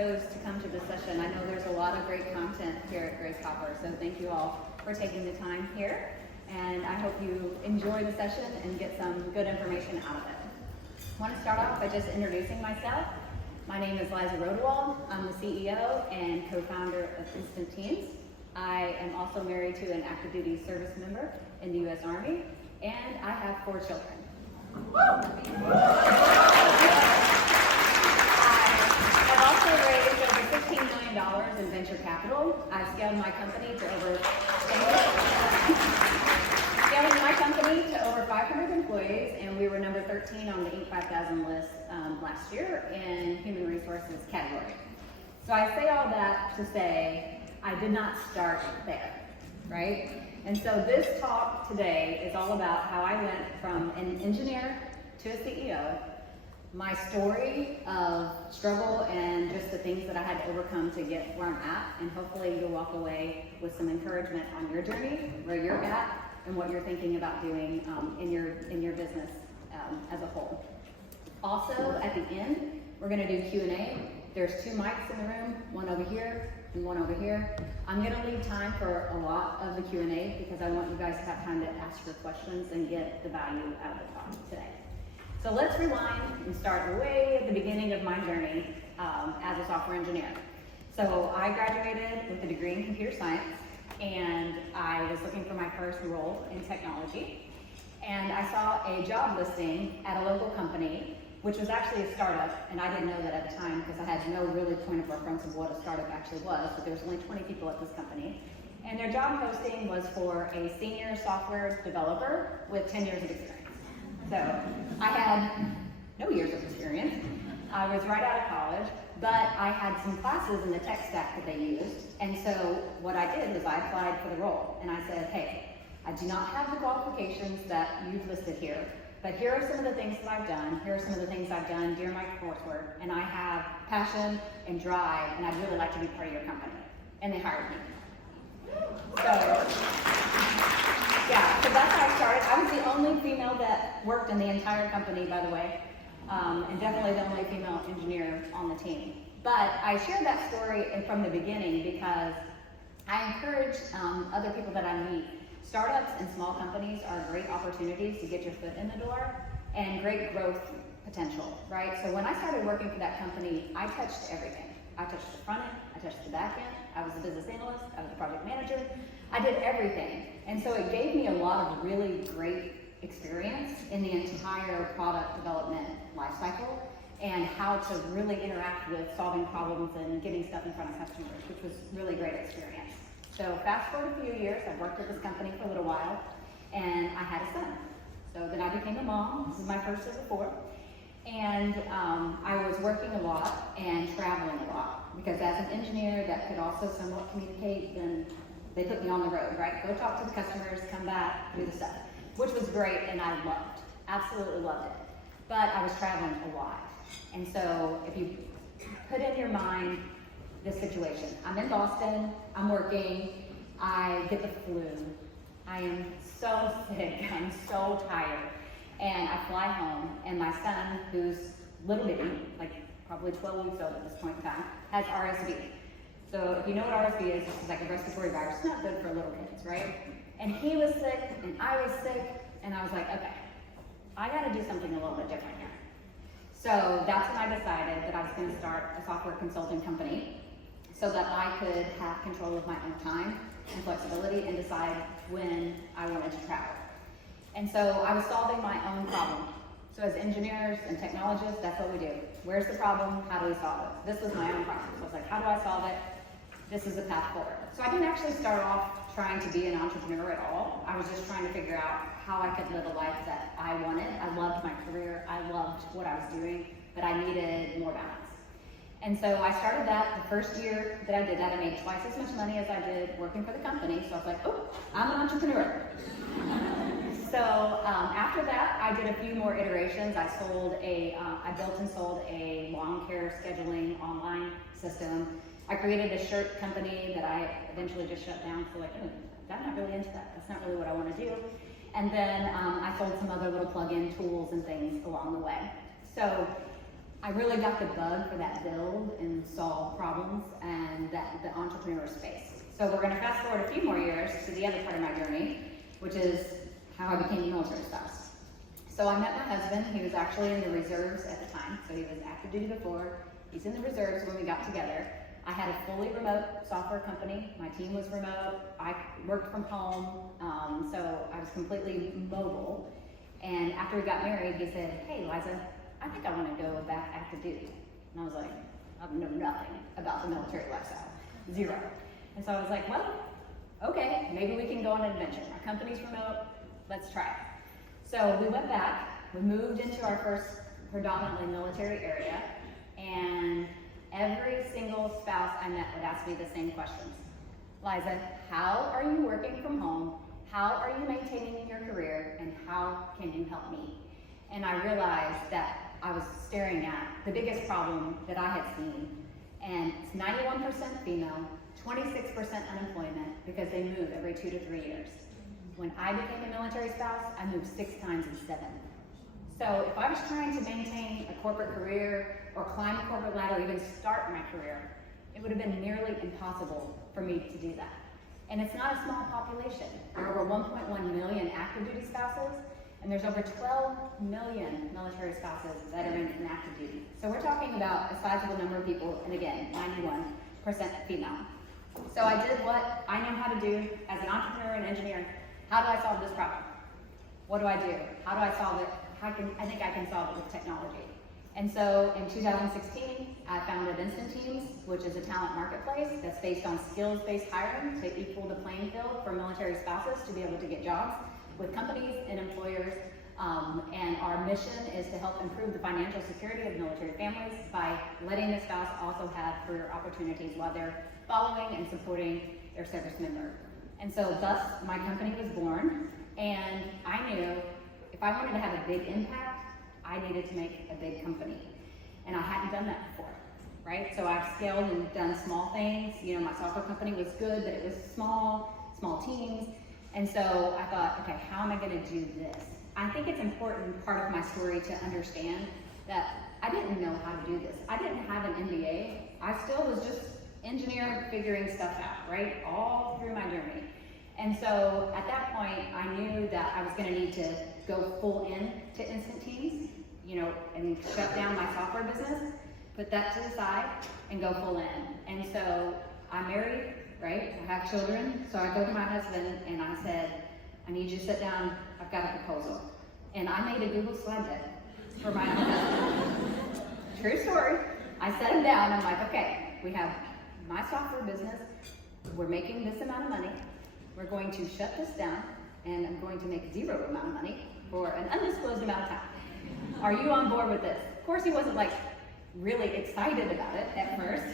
chose to come to this session. I know there's a lot of great content here at Grace Hopper, so thank you all for taking the time here. And I hope you enjoy the session and get some good information out of it. I want to start off by just introducing myself. My name is Liza Rodewald. I'm the CEO and co-founder of Instant Teams. I am also married to an active duty service member in the U.S. Army, and I have 4 children. I've also raised over $15 million in venture capital. I've scaled my company to over 500 employees, and we were number 13 on the Inc. 5000 list last year in human resources category. So I say all that to say I did not start there, right? And so this talk today is all about how I went from an engineer to a CEO, my story of struggle and just the things that I had to overcome to get where I'm at, and hopefully you'll walk away with some encouragement on your journey, where you're at, and what you're thinking about doing in your business as a whole. Also, at the end, we're going to do Q&A. There's 2 mics in the room, one over here and one over here. I'm going to leave time for a lot of the Q&A because I want you guys to have time to ask your questions and get the value out of the talk today. So let's rewind and start way at the beginning of my journey as a software engineer. So I graduated with a degree in computer science, and I was looking for my first role in technology. And I saw a job listing at a local company, which was actually a startup, and I didn't know that at the time because I had no really point of reference of what a startup actually was, but there was only 20 people at this company. And their job posting was for a senior software developer with 10 years of experience. So I had no years of experience. I was right out of college, but I had some classes in the tech stack that they used. And so what I did was I applied for the role, and I said, hey, I do not have the qualifications that you've listed here, but here are some of the things that I've done. Here are some of the things I've done during my coursework, and I have passion and drive, and I'd really like to be part of your company. And they hired me. So that's how I started. I was the only female that worked in the entire company, by the way, and definitely the only female engineer on the team. But I shared that story from the beginning because I encourage other people that I meet. Startups and small companies are great opportunities to get your foot in the door and great growth potential, right? So when I started working for that company, I touched everything. I touched the front end, I touched the back end, I was a business analyst, I was a project manager, I did everything. And so it gave me a lot of really great experience in the entire product development lifecycle and how to really interact with solving problems and getting stuff in front of customers, which was really great experience. So fast forward a few years, I've worked at this company for a little while, and I had a son. So then I became a mom. This is my first of the 4. And I was working a lot and traveling a lot because as an engineer that could also somewhat communicate, then they put me on the road, right? Go talk to the customers, come back, do the stuff, which was great and I loved, absolutely loved it. But I was traveling a lot. And so if you put in your mind this situation, I'm in Boston, I'm working, I get the flu, I am so sick, I'm so tired. And I fly home, and my son, who's little bitty, like probably 12 weeks old at this point in time, has RSV. So if you know what RSV is, it's like a respiratory virus. It's not good for little kids, right? And he was sick, and I was sick, and I was like, okay, I gotta do something a little bit different here. So that's when I decided that I was gonna start a software consulting company so that I could have control of my own time and flexibility and decide when I wanted to travel. And so I was solving my own problem. So as engineers and technologists, that's what we do. Where's the problem? How do we solve it? This was my own problem. So I was like, how do I solve it? This is the path forward. So I didn't actually start off trying to be an entrepreneur at all. I was just trying to figure out how I could live a life that I wanted. I loved my career. I loved what I was doing, but I needed more balance. And so I started that the first year that I did that. I made twice as much money as I did working for the company. So I was like, oh, I'm an entrepreneur. So after that, I did a few more iterations. I built and sold a lawn care scheduling online system. I created a shirt company that I eventually just shut down. So like, oh, I'm not really into that. That's not really what I want to do. And then I sold some other little plug-in tools and things along the way. So I really got the bug for that build and solve problems and the entrepreneur space. So we're going to fast forward a few more years to the other part of my journey, which is how I became a military spouse. So I met my husband. He was actually in the reserves at the time, so he was active duty before. He's in the reserves when we got together. I had a fully remote software company. My team was remote. I worked from home, so I was completely mobile. And after we got married, he said, "Hey, Liza, I think I want to go back active duty." And I was like, I know nothing about the military lifestyle, zero. And so I was like, well, okay, maybe we can go on an adventure. My company's remote, let's try it. So we went back, we moved into our first predominantly military area, and every single spouse I met would ask me the same questions. Liza, how are you working from home? How are you maintaining your career? And how can you help me? And I realized that I was staring at the biggest problem that I had seen, and it's 91% female, 26% unemployment because they move every 2 to 3 years. When I became a military spouse, I moved 6 times in 7. So if I was trying to maintain a corporate career or climb a corporate ladder or even start my career, it would have been nearly impossible for me to do that. And it's not a small population. There are over 1.1 million active duty spouses, and there's over 12 million military spouses that are in active duty. So we're talking about a sizable number of people, and again, 91% female. So I did what I know how to do as an entrepreneur and engineer. How do I solve this problem? What do I do? How do I solve it? I think I can solve it with technology. And so in 2016, I founded Instant Teams, which is a talent marketplace that's based on skills-based hiring to equal the playing field for military spouses to be able to get jobs with companies and employers. And our mission is to help improve the financial security of military families by letting the spouse also have career opportunities while they're following and supporting their service member. And so thus, my company was born, and I knew if I wanted to have a big impact, I needed to make a big company. And I hadn't done that before, right? So I've scaled and done small things. You know, my software company was good, but it was small teams. And so I thought, okay, how am I gonna do this? I think it's important, part of my story, to understand that I didn't know how to do this. I didn't have an MBA. I still was just engineer figuring stuff out, right? All through my journey. And so at that point, I knew that I was gonna need to go full in to Instant Teams, you know, and shut down my software business, put that to the side, and go full in. And so I'm married, right? I have children. So I go to my husband and I said, I need you to sit down, I've got a proposal. And I made a Google slide deck for my husband. True story. I set him down, I'm like, okay, we have my software business, we're making this amount of money, we're going to shut this down, and I'm going to make zero amount of money for an undisclosed amount of time. Are you on board with this? Of course, he wasn't like really excited about it at first,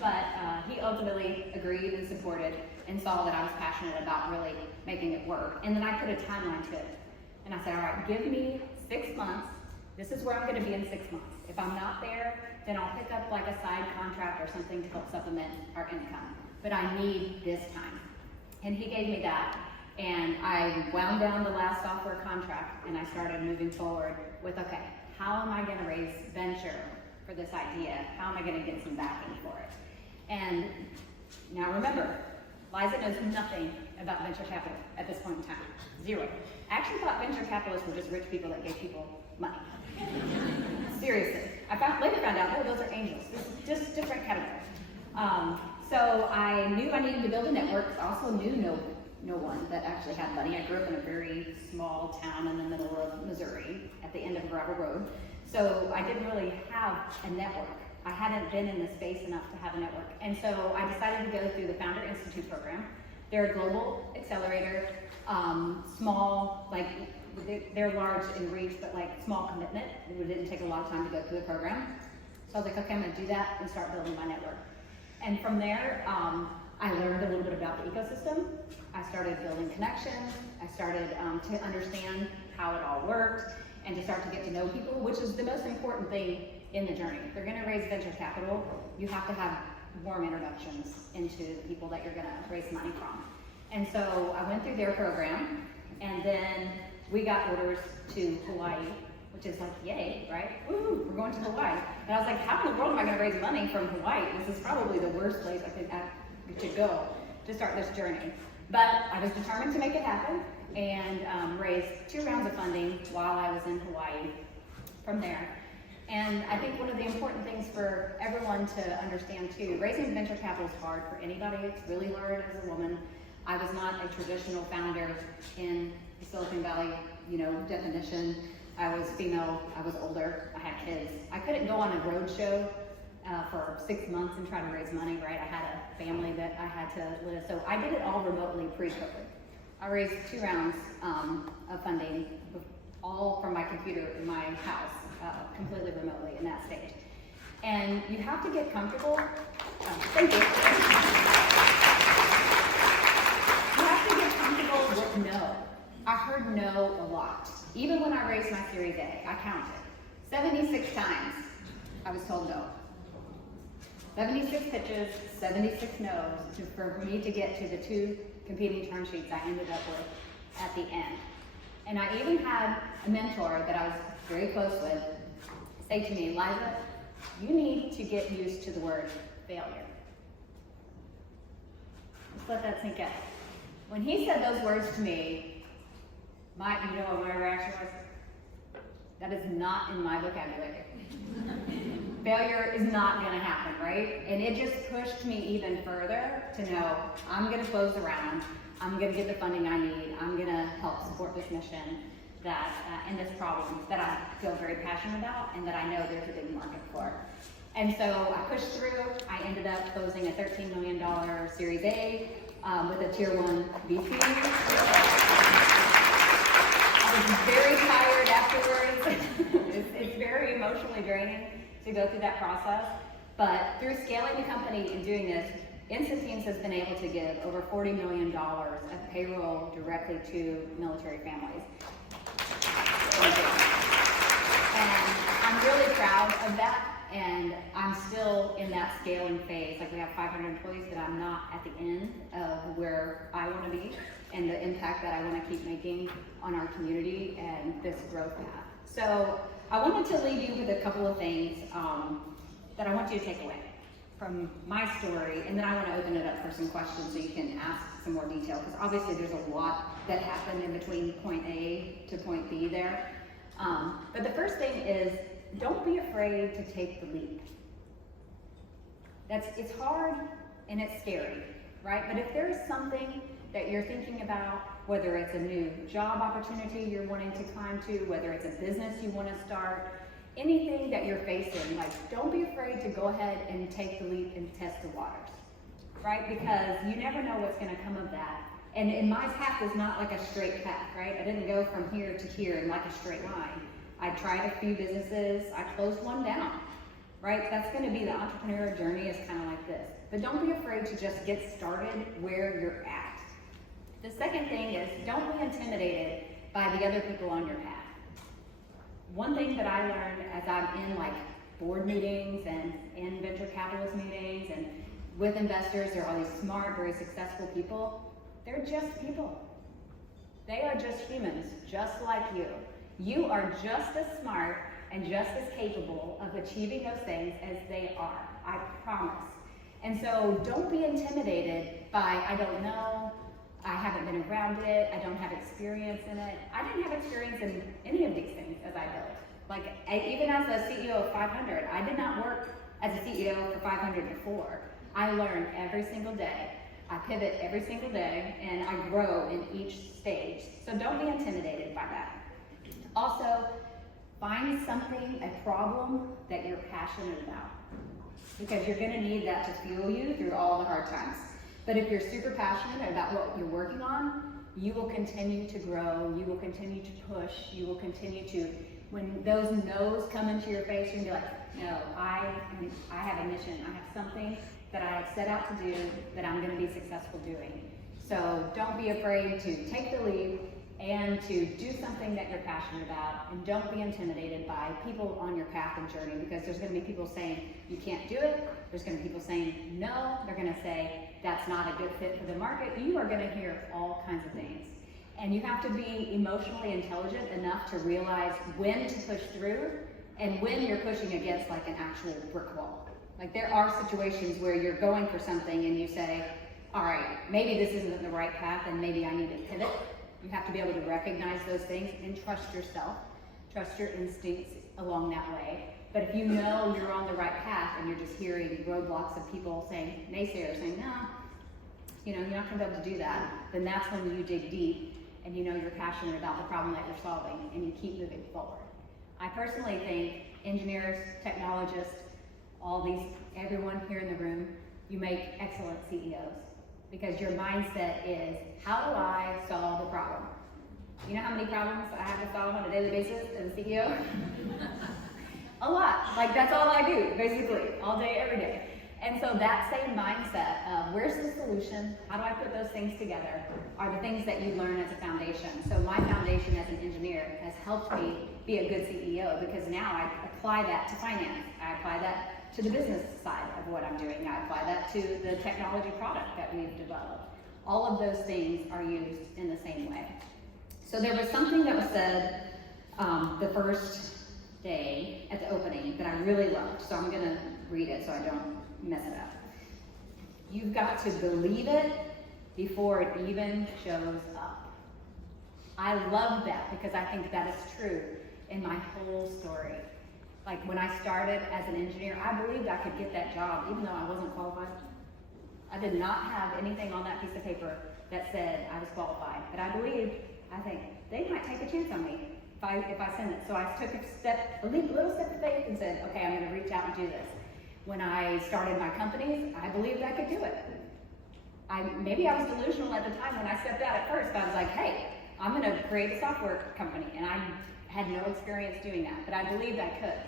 but he ultimately agreed and supported and saw that I was passionate about really making it work. And then I put a timeline to it. And I said, all right, give me 6 months. This is where I'm gonna be in 6 months. If I'm not there, then I'll pick up like a side contract or something to help supplement our income. But I need this time. And he gave me that. And I wound down the last software contract and I started moving forward with, okay, how am I gonna raise venture for this idea? How am I gonna get some backing for it? And now remember, Liza knows nothing about venture capital at this point in time, zero. I actually thought venture capitalists were just rich people that gave people money. Seriously. I later found out, oh, those are angels. This is just different category. So I knew I needed to build a network. I also knew no one that actually had money. I grew up in a very small town in the middle of Missouri at the end of a gravel road. So I didn't really have a network. I hadn't been in the space enough to have a network. And so I decided to go through the Founder Institute program. They're a global accelerator, small, like they're large in reach, but like small commitment. It didn't take a lot of time to go through the program. So I was like, okay, I'm gonna do that and start building my network. And from there, I learned a little bit about the ecosystem. I started building connections. I started to understand how it all worked and to start to get to know people, which is the most important thing in the journey. If you're gonna raise venture capital, you have to have warm introductions into the people that you're gonna raise money from. And so I went through their program, and then we got orders to Hawaii, which is like, yay, right? Woo, we're going to Hawaii. And I was like, how in the world am I going to raise money from Hawaii? This is probably the worst place I could go to start this journey. But I was determined to make it happen and raised 2 rounds of funding while I was in Hawaii from there. And I think one of the important things for everyone to understand too, raising venture capital is hard for anybody. It's really hard as a woman. I was not a traditional founder in the Silicon Valley, definition. I was female, I was older, I had kids. I couldn't go on a road show for 6 months and try to raise money, right? I had a family that I had to live, so I did it all remotely pre-COVID. I raised 2 rounds of funding, all from my computer in my house, completely remotely in that stage. And you have to get comfortable. Thank you. You have to get comfortable with no. I heard no a lot. Even when I raised my Series A, I counted. 76 times I was told no. 76 pitches, 76 no's for me to get to the 2 competing term sheets I ended up with at the end. And I even had a mentor that I was very close with say to me, Liza, you need to get used to the word failure. Just let that sink in. When he said those words to me, my reaction was, that is not in my vocabulary. Failure is not going to happen, right? And it just pushed me even further to know I'm going to close the round. I'm going to get the funding I need. I'm going to help support this mission that and this problem that I feel very passionate about and that I know there's a big market for. And so I pushed through. I ended up closing a $13 million Series A with a Tier 1 VC. I was very tired afterwards. It's very emotionally draining to go through that process. But through scaling the company and doing this, Instant Teams has been able to give over $40 million of payroll directly to military families. And I'm really proud of that. And I'm still in that scaling phase. Like we have 500 employees, but I'm not at the end of where I want to be and the impact that I want to keep making on our community and this growth path. So I wanted to leave you with a couple of things that I want you to take away from my story, and then I want to open it up for some questions so you can ask some more detail, because obviously there's a lot that happened in between point A to point B there. But the first thing is, don't be afraid to take the leap. It's hard and it's scary, right? But if there's something that you're thinking about, whether it's a new job opportunity you're wanting to climb to, whether it's a business you want to start, anything that you're facing, like, don't be afraid to go ahead and take the leap and test the waters, right? Because you never know what's going to come of that. And my path is not like a straight path, right? I didn't go from here to here in like a straight line. I tried a few businesses, I closed one down, right? That's going to be the entrepreneurial journey is kind of like this. But don't be afraid to just get started where you're at. The second thing is, don't be intimidated by the other people on your path. One thing that I learned as I'm in like board meetings and in venture capitalist meetings and with investors, there are all these smart, very successful people. They're just people. They are just humans, just like you. You are just as smart and just as capable of achieving those things as they are, I promise. And so don't be intimidated by, I don't know, I haven't been around it, I don't have experience in it. I didn't have experience in any of these things as I built. Like, even as a CEO of 500, I did not work as a CEO for 500 before. I learn every single day. I pivot every single day, and I grow in each stage. So don't be intimidated by that. Also, find something, a problem that you're passionate about, because you're going to need that to fuel you through all the hard times. But if you're super passionate about what you're working on, you will continue to grow, you will continue to push, you will continue to, when those no's come into your face, you're going to be like, no, I have a mission, I have something that I have set out to do that I'm going to be successful doing. So don't be afraid to take the leap and to do something that you're passionate about, and don't be intimidated by people on your path and journey, because there's going to be people saying you can't do it, there's going to be people saying no, they're going to say that's not a good fit for the market. You are going to hear all kinds of things. And you have to be emotionally intelligent enough to realize when to push through and when you're pushing against like an actual brick wall. Like there are situations where you're going for something and you say, all right, maybe this isn't the right path and maybe I need to pivot. You have to be able to recognize those things and trust yourself, trust your instincts along that way. But if you know you're on the right path and you're just hearing roadblocks of people saying, naysayers saying, no, you're not gonna be able to do that, then that's when you dig deep and you know you're passionate about the problem that you're solving and you keep moving forward. I personally think engineers, technologists, everyone here in the room, you make excellent CEOs because your mindset is, how do I solve the problem? You know how many problems I have to solve on a daily basis as a CEO? A lot. Like that's all I do, basically, all day, every day. And so that same mindset of where's the solution, how do I put those things together, are the things that you learn as a foundation. So my foundation as an engineer has helped me be a good CEO because now I apply that to finance. I apply that to the business side of what I'm doing. I apply that to the technology product that we've developed. All of those things are used in the same way. So there was something that was said the first day at the opening that I really loved. So I'm gonna read it so I don't mess it up. You've got to believe it before it even shows up. I love that because I think that is true in my whole story. Like when I started as an engineer, I believed I could get that job even though I wasn't qualified. I did not have anything on that piece of paper that said I was qualified, but I believed, I think, they might take a chance on me if I send it. So I took a little step of faith and said, okay, I'm gonna reach out and do this. When I started my companies, I believed I could do it. Maybe I was delusional at the time when I stepped out at first, but I was like, hey, I'm gonna create a software company, and I had no experience doing that, but I believed I could,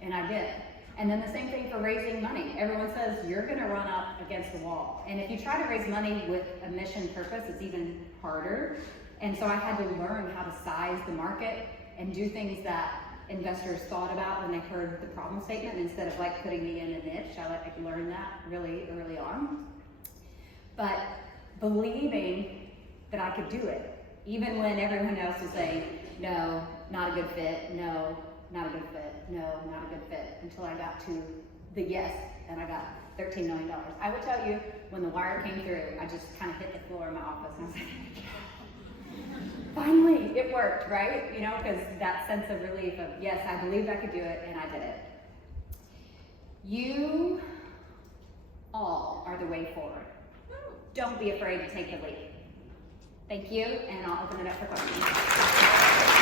and I did. And then the same thing for raising money. Everyone says you're gonna run up against the wall. And if you try to raise money with a mission purpose, it's even harder. And so I had to learn how to size the market and do things that investors thought about when they heard the problem statement instead of like putting me in a niche. I learned that really early on. But believing that I could do it, even when everyone else was saying, no, not a good fit, no, not a good fit, no, not a good fit, until I got to the yes, and I got $13 million. I will tell you, when the wire came through, I just kind of hit the floor in my office and I was like, finally, it worked, right? Because that sense of relief of, yes, I believed I could do it, and I did it. You all are the way forward. Don't be afraid to take the leap. Thank you, and I'll open it up for questions.